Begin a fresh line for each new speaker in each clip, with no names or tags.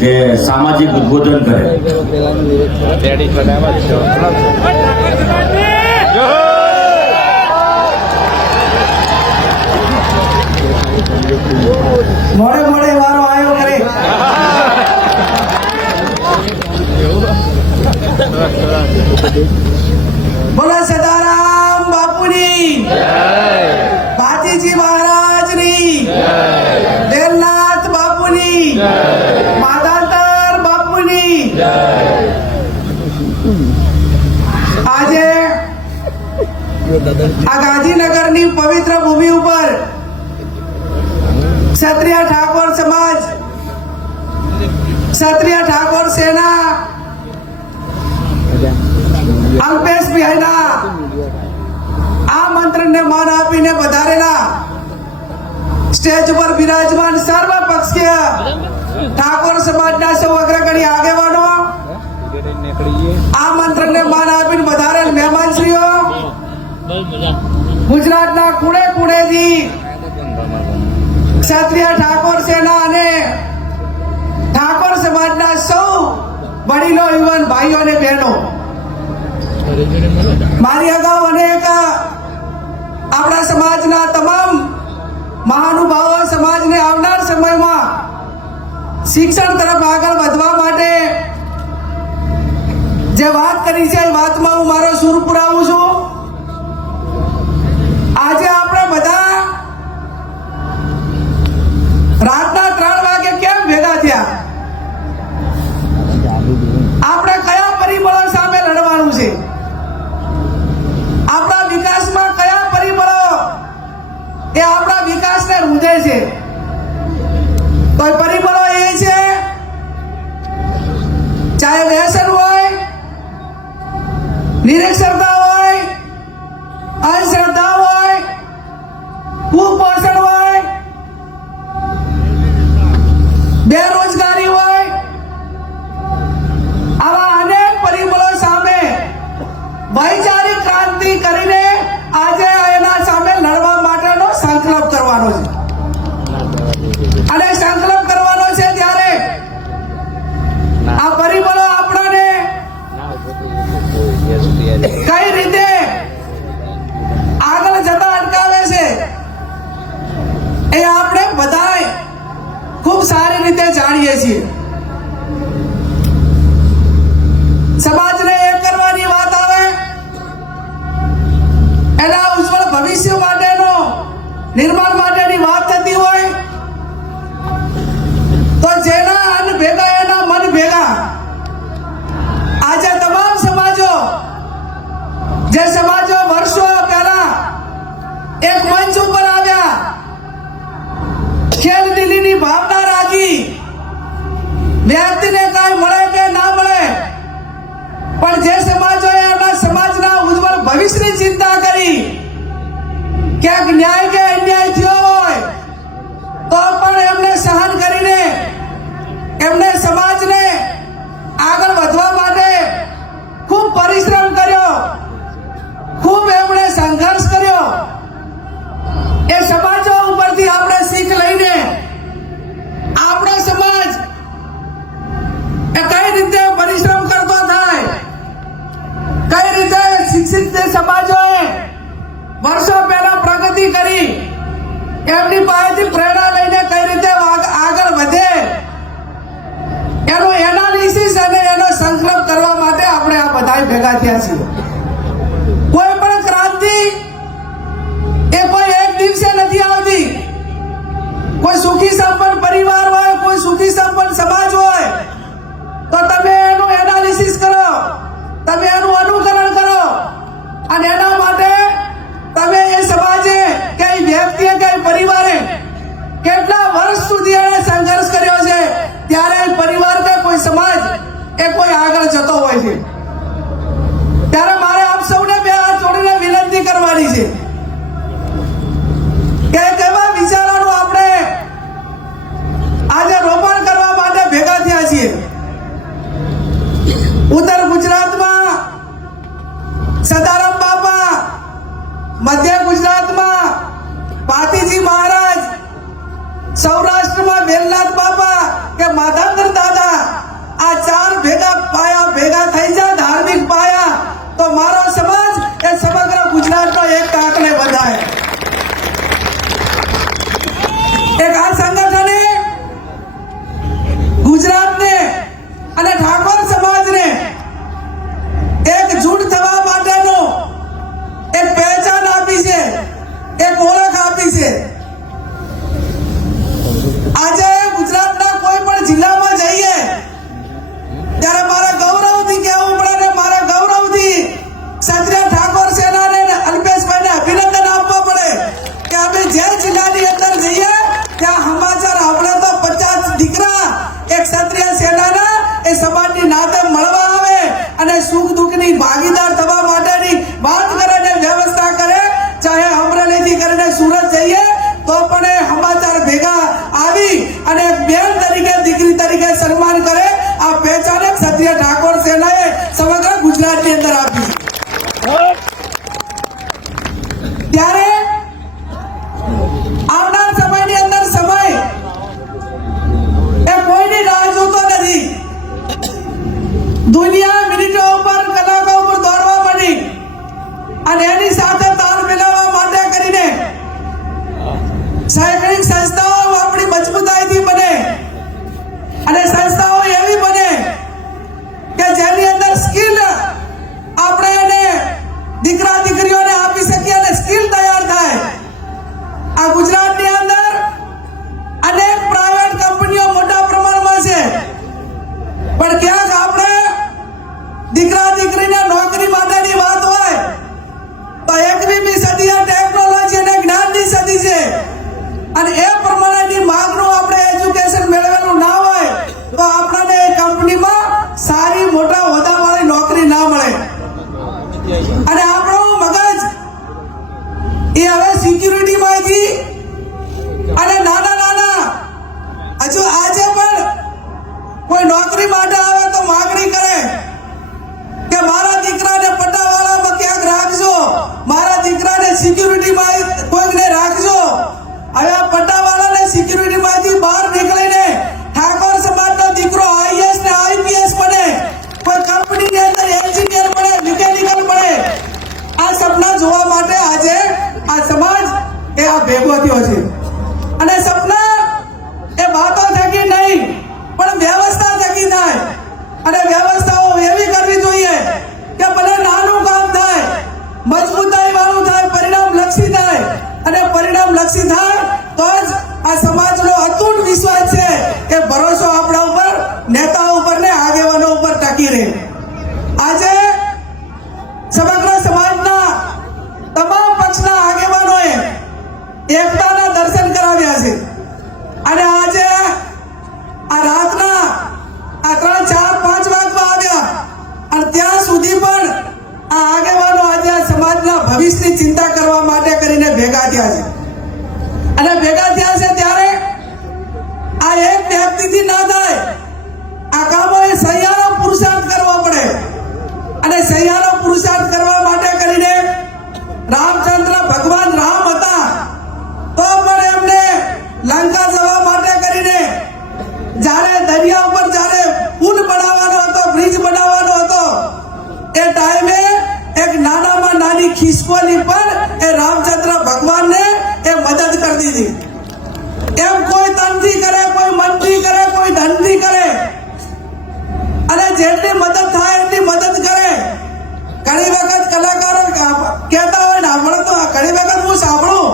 કે સામાજિક ઉદ્બોધન કરે.
મોડે મોડે વારો આવ્યો કરે. બોલો સદારામ બાપુની ભાતીજી મહારાજની. માધાતર બાપુની. આજે આ ગાંધીનગરની પવિત્ર ભૂમિ ઉપર ક્ષત્રિય ઠાકોર સમાજ ક્ષત્રિય ઠાકોર સેના અલ્પેશભાઈના આ મંત્રને માન આપીને વધારેલા સ્ટેજ પર બિરાજમાન સર્વ પક્ષીય ઠાકોર સમાજના સૌ અગ્રગણી આગેવાનો, આ મંત્રને માન આપીને વધારેલ મહેમાનશ્રીઓ, ગુજરાતના કુડે કુડેથી ક્ષત્રિય ઠાકોર સેના અને ઠાકોર સમાજના સૌ વડીલો યુવાન ભાઈઓ અને બહેનો. મારી અગાઉ અનેક આપણા સમાજના તમામ મહાનુભાવો સમાજને આવનાર સમયમાં શિક્ષણ તરફ આગળ વધવા માટે જે વાત કરી છે વાતમાં હું મારો સુર પુરાવું છું. આજે આપણે બધા રાતના decir, વ્યક્તિને કાંઈ મળે કે ના મળે? પણ જે સમાજોએ એમના સમાજના ઉજ્જવળ ભવિષ્યની ચિંતા કરી, ક્યાંક ન્યાય કે અન્યાય થયો હોય, તો પણ એમને સહન કરીને, એમને સમાજને આગળ વધવા માટે ખૂબ પરિશ્રમ કર્યો. ખૂબ એમણે સંઘર્ષ કર્યો. એ સમાજો ઉપરથી આપણે શીખ લઈને શિક્ષિત સમાજોએ વર્ષો પહેલા પ્રગતિ કરી. એમની પાસેથી પ્રેરણા લઈને કઈ રીતે આગળ વધે, એનું એનાલિસિસ અને એનો સંકલ્પ કરવા માટે આપણે આ બધા ભેગા થયા છીએ. કોઈ પણ ક્રાંતિ એ કોઈ એક દિવસે નથી આવતી. કોઈ સુખી સંપન્ન પરિવાર હોય, કોઈ સુખી સંપન્ન સમાજ છે ત્યારે મારે આપ સૌને બે હાથ જોડીને વિનંતી કરવાની છે કે કેવા વિચારોનું આપણે આજે રોપણ કરવા માટે ભેગા થયા છીએ. ઉત્તર ગુજરાતમાં સદારામ બાપા, મધ્ય ગુજરાતમાં પાતીજી મહારાજ, સૌરાષ્ટ્રમાં વેલનાથ બાપા કે માટે ભેગા થઈ જાય ધાર્મિક પાયા. તો મારો સમાજ એ સમગ્ર ગુજરાતનો એક বাড়িদার આ ભેગો છે. અને સપના એ વાતો થકી નહીં, પણ વ્યવસ્થા થકી થાય. અને વ્યવસ્થાઓ એવી કરવી જોઈએ કે ભલે નાનું કામ થાય મજબૂતાઈ વાળું થાય, પરિણામ લક્ષી થાય. અને પરિણામ લક્ષી થાય તો જ આ સમાજનો અતૂટ વિશ્વાસ છે કે ભરોસો આપણા ઉપર નેતાઓ ઉપર ને આગેવાનો ઉપર ટકી રહે. આજે સમગ્ર સમાજના તમામ પક્ષના આગેવાનોએ એકતાના દર્શન કરાવ્યા છે. અને આજે આ રાતના આ ત્રણ, ચાર, પાંચ વાગવા આવ્યા. અને ત્યાં સુધી પણ આ આગેવાનો આજે આ સમાજના ભવિષ્યની ચિંતા કરવા માટે કરીને ભેગા થયા છે. અને ભેગા થયા છે ત્યારે આ એક વ્યક્તિથી ના થાય. આ કામો એ સહિયારો પુરુષાર્થ કરવો પડે. અને સહિયારો પુરુષાર્થ કરવા માટે કરીને રામચંદ્ર ભગવાન રામ હતા તો પણ એમને લંકા જવા માટે કરીને દરિયા ઉપર જ્યારે પુલ બનાવવાનો હતો બ્રિજ બનાવવાનો હતો, એ ટાઈમે એક નાનામાં નાની ખિસકોલી પર એ રામચંદ્ર ભગવાનને એ મદદ કરી દીધી. એમ કોઈ તનથી કરે, કોઈ મનથી કરે, કોઈ ધનથી કરે. અને જેટલી મદદ થાય એટલી મદદ કરે. ઘણી વખત કલાકારો કહેતા હોય ને આપણે તો ઘણી વખત હું સાંભળું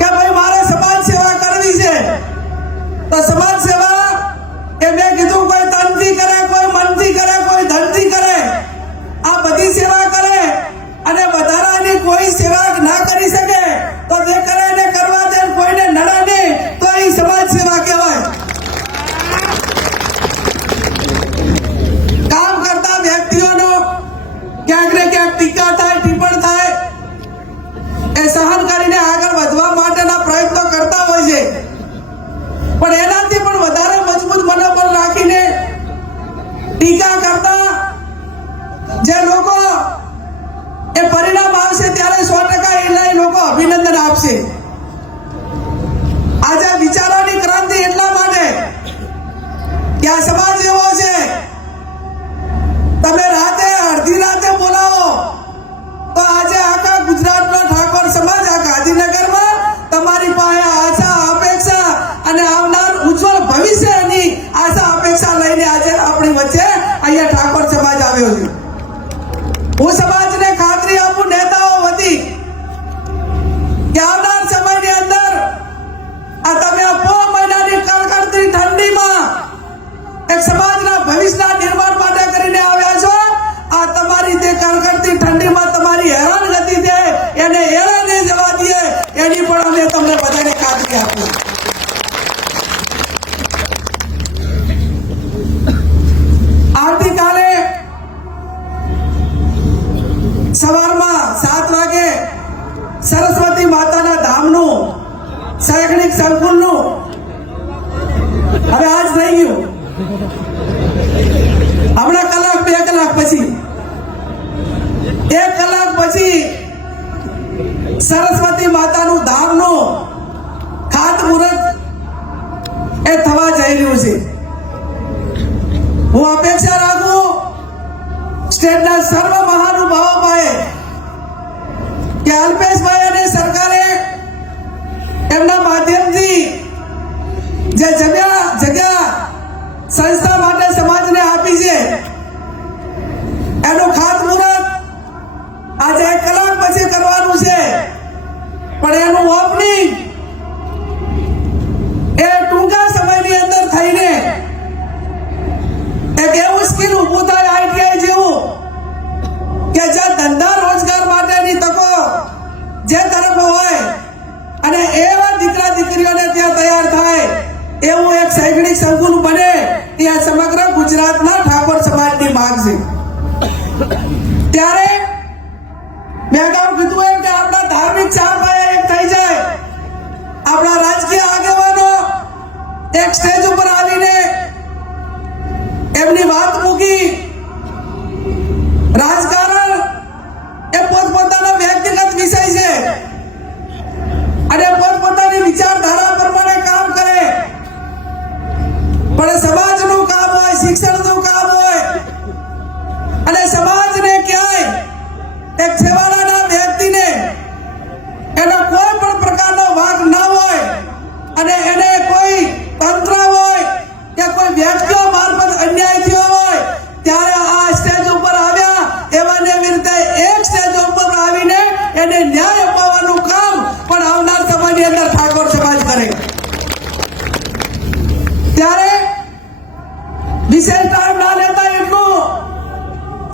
કે ભાઈ, મારે સમાજ સેવા કરવી છે. તો સમાજ એ મેં કીધું કોઈ તનથી કરે, કોઈ મનથી કરે, કોઈ ધનથી કરે. આ બધી સેવા કરે અને વધારાની કોઈ સેવા ના કરી શકે તો તે કરે ને કરવા દે કોઈને નડે નહીં, તો એ સમાજ સેવા કહેવાય. કામ કરતા વ્યક્તિઓનો ક્યાંક ને ક્યાંક ટીકા થાય ટીપણ થાય. એ સહન કરીને આગળ વધવા માટેના પ્રયત્નો કરતા હોય છે. પણ એનાથી પણ વધારે મજબૂત મનોબળ રાખીને ટીકા કરતા જે લોકો એ પરિણામ આવશે ત્યારે સો ટકા એના લોકો અભિનંદન આપશે. આજે વિચારોની ક્રાંતિ એટલા માટે કે આ સમાજ એવો છે, તમે રાતે અડધી રાતે બોલાવો, તો આજે આખા ગુજરાતનો ઠાકોર સમાજ આ ગાંધીનગરમાં સરસ્વતી માતાના ધામનું, શૈક્ષણિક સંકુલનું. હવે આજ થઈ ગયું. હમણાં કલાક બે કલાક પછી. એક કલાક પછી સરસ્વતી માતાનું ધામનું ખાતમુહૂર્ત એ થવા જઈ રહ્યું છે. હું અપેક્ષા રાખું, સ્ટેટના સર્વ મહાનુભાવો પાસે કે અલ્પેશભાઈ અને સરકારે એમના માધ્યમથી જે જગ્યા જગ્યા સંસ્થા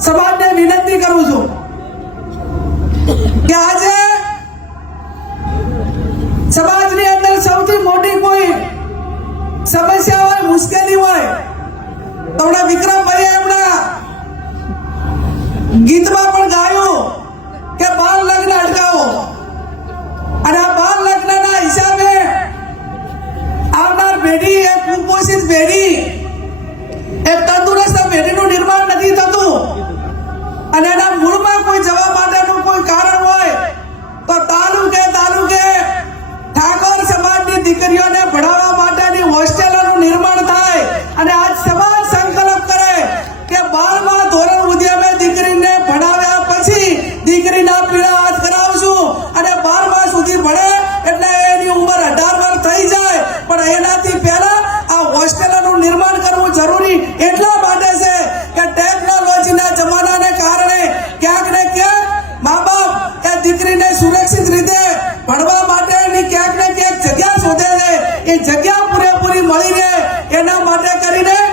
સમાજને વિનંતી કરું છું કે આજે સમાજની અંદર સૌથી મોટી કોઈ સમસ્યા હોય, મુશ્કેલી હોય, તો હમણાં એના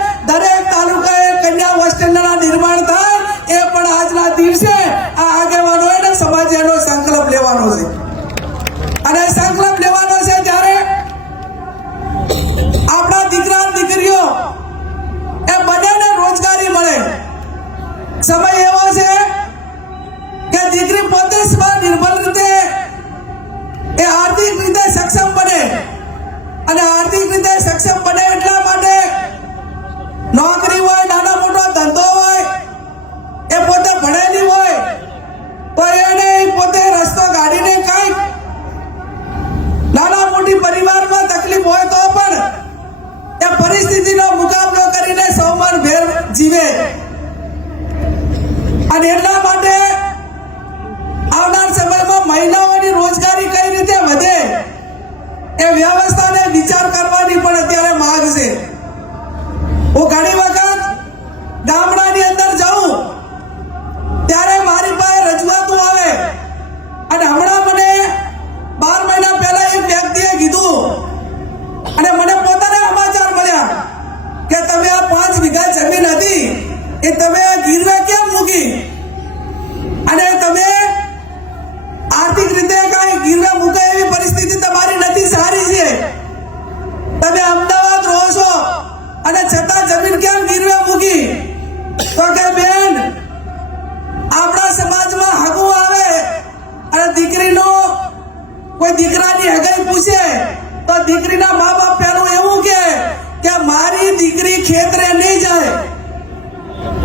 દીકરી ખેતરે નહીં જાય.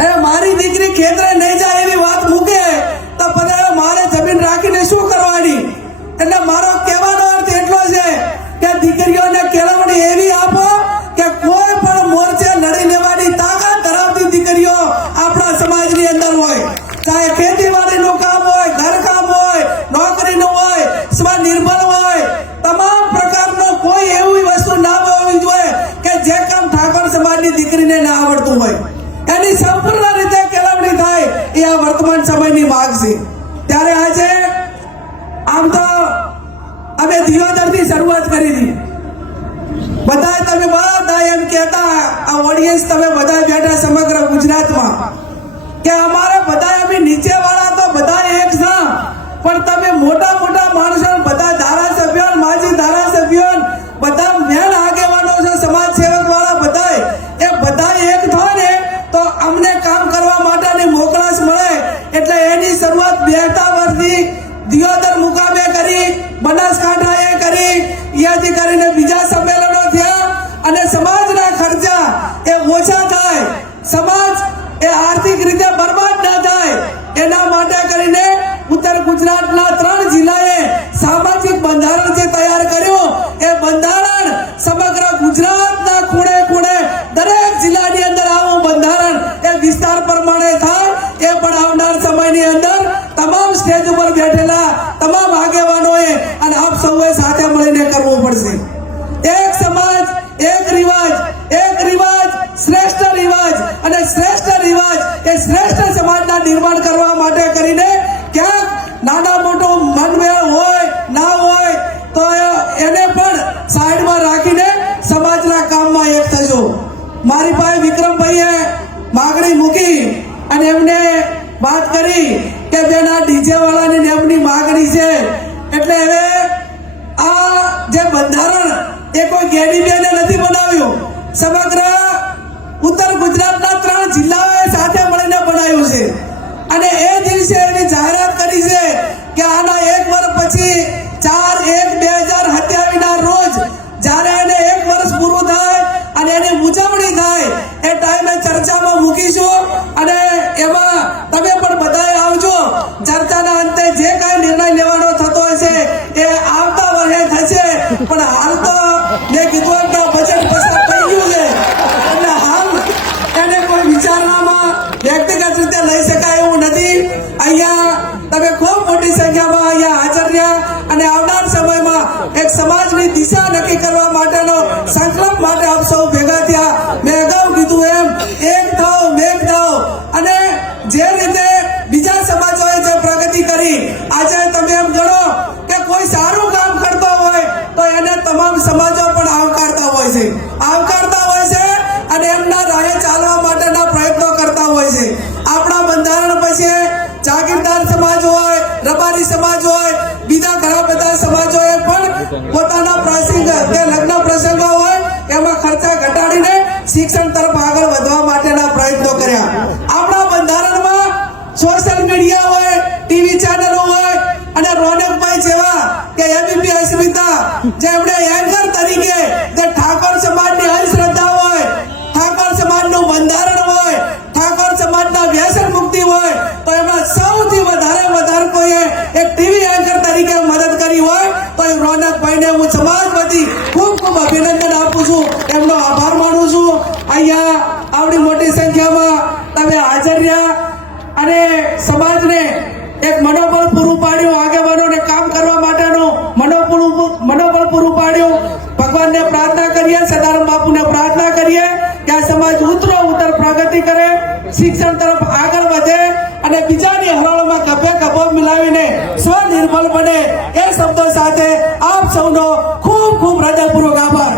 એ મારી દીકરી ખેતરે નહીં જાય એવી વાત મૂકે, તો પછી મારે જમીન રાખીને શું કરવાની? એટલે મારો કહેવાનો અર્થ એટલો છે કે દીકરીઓને કેળવણી એવી આપો કે કોઈ પણ મોરચે લડી લેવાની તાકાત ધરાવતી દીકરીઓ આપણા સમાજની અંદર હોય. ચાહે ખેતીવાડીનું કામ હોય, ઘરકામ હોય, નોકરીનું હોય, સ્વનિર્ભર હોય, તમામ પ્રકારનો કોઈ એવી વસ્તુ ના હોવી જોઈએ કે જે સમાજની દીકરીને ના આવડતું હોય. એની સંપૂર્ણ રીતે કેળવણી થાય એ આ વર્તમાન સમયની માંગ છે. ત્યારે આજે આમ તો અમે દિયોદરથી શરૂઆત કરી હતી બધા તમે બધા એમ કહેતા, આ ઓડિયન્સ તમે બધા બેઠા સમગ્ર ગુજરાતમાં કે અમારે બધા અમે નીચે વાળા તો બધા એક ના પણ તમે મોટા મોટા માણસો બધા ધારાસભ્યો માજી ધારાસભ્યો કરવા મોકળાશ મળે એટલે એની શરૂઆત બેટા વર્ષથી દિયોદર મુકામે કરી, બનાસકાંઠાએ કરી. અહીંયાથી કરીને બીજા સંમેલનો થયા અને સમાજના ખર્ચા એ ઓછા થાય. સમાજ એ આર્થિક રીતે બરબાદ ના થાય. એના માટે કરીને ઉત્તર ગુજરાતના ત્રણ જિલ્લાએ સામાજિક બંધારણ જે તૈયાર કર્યું, એ બંધારણ સમગ્ર ગુજરાતના વિસ્તાર પ્રમાણે થાય એ પણ આવનાર સમયની અંદર તમામ સ્ટેજ ઉપર બેઠેલા તમામ આગેવાનોએ અને આપ સૌએ સાથે મળીને કરવું પડશે. એક સમાજ, એક રિવાજ એક રિવાજ, શ્રેષ્ઠ રિવાજ અને શ્રેષ્ઠ રિવાજ એ શ્રેષ્ઠ સમાજના નિર્માણ કરવા માટે કરીને ક્યાંક નાના મોટો મનમેળ હોય, ના હોય, તો એને પણ સાઈડમાં રાખીને સમાજના કામમાં એક થજો. મારી પાસે વિક્રમભાઈએ માગણી મૂકી અને એમને વાત કરી કે બેન, આ ડીજે વાળાની એમની માગણી છે. એટલે હવે આ જે બંધારણ એ કોઈ ગેડી બેને નથી બનાવ્યું. સમગ્ર ઉત્તર ગુજરાતના ત્રણ જિલ્લાઓએ સાથે મળીને બનાવ્યું છે. અને એ દિવસે એની જાહેરાત કરી છે કે આના એક વર્ષ પછી ચાર એક બે હજાર એ ટાઈમે ચર્ચામાં મૂકીશું અને છે. આવકારતા હોય છે અને એમના રાહે ચાલવા માટેના પ્રયત્નો કરતા હોય છે. આપણા બંધારણ પછી જાગીરદાર સમાજ હોય, રબારી સમાજ હોય, બીજા ઘણા બધા સમાજોએ પણ પોતાના પ્રસંગ કે લગ્ન પ્રસંગો હોય, એમાં ખર્ચા ઘટાડીને શિક્ષણ તરફ આગળ વધવા માટેના પ્રયત્નો કર્યા આપણા બંધારણમાં સોશિયલ મીડિયા હોય ટીવી ચેનલો હોય અને રોનકભાઈ જેવા કે એબીપી અસ્મિતા જેમણે એન્કર તરીકે જે ઠાકોર સમાજની અંધશ્રદ્ધા હોય ઠાકોર સમાજનું બંધારણ હોય ઠાકોર સમાજના વ્યસન મુક્તિ હોય તો એમાં સૌથી વધારે વધારે કોઈએ એક ટીવી એન્કર તરીકે મદદ કરી હોય તો એ રોનકભાઈને હું સમાજ વતી ખૂબ ખૂબ અભિનંદન આપું છું એમનો આભાર માનું છું અહીંયા આવડી મોટી સંખ્યામાં તમે હાજર રહ્યા અને સમાજને એક મનોબળ પૂરું પાડ્યું, આગેવાનોને કામ કરવા માટેનું મનોબળ મનોબળ પૂરું પાડ્યું. ભગવાનને પ્રાર્થના કરીએ સદારામ બાપુને પ્રાર્થના કરીએ કે આ સમાજ ઉતરો ઉત્તર પ્રગતિ કરે, શિક્ષણ તરફ આગળ વધે અને બીજાની હરોળમાં ગભે ગભો મિલાવીને સ્વનિર્ભર બને એ શબ્દો સાથે આપ સૌનો ખૂબ ખૂબ હૃદયપૂર્વક આભાર.